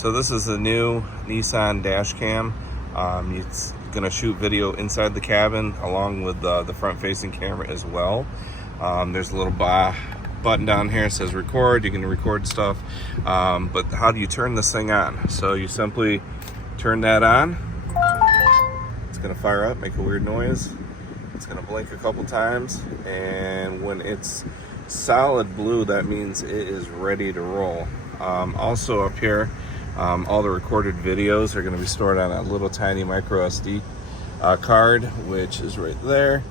So this is the new Nissan dash cam. It's going to shoot video inside the cabin along with the front-facing camera as well. There's a little button down here that says record. You can record stuff. But how do you turn this thing on? So you simply turn that on. It's going to fire up, make a weird noise. It's going to blink a couple times, and when it's solid blue, that means it is ready to roll. Also up here, all the recorded videos are going to be stored on a little tiny micro SD card, which is right there.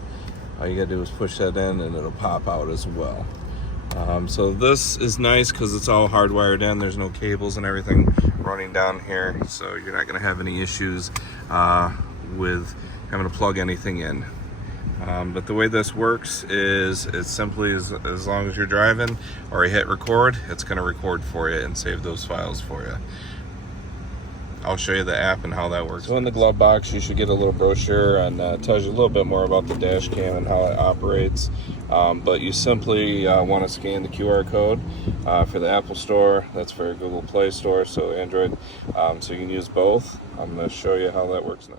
All you gotta do is push that in and it'll pop out as well. So this is nice because it's all hardwired in. There's no cables and everything running down here, so you're not gonna have any issues with having to plug anything in. But the way this works is it's simply as long as you're driving or you hit record, it's going to record for you and save those files for you. I'll show you the app and how that works. So in the glove box, you should get a little brochure and tells you a little bit more about the dash cam and how it operates. But you simply want to scan the QR code for the Apple Store. That's for Google Play Store, so Android. So you can use both. I'm going to show you how that works now.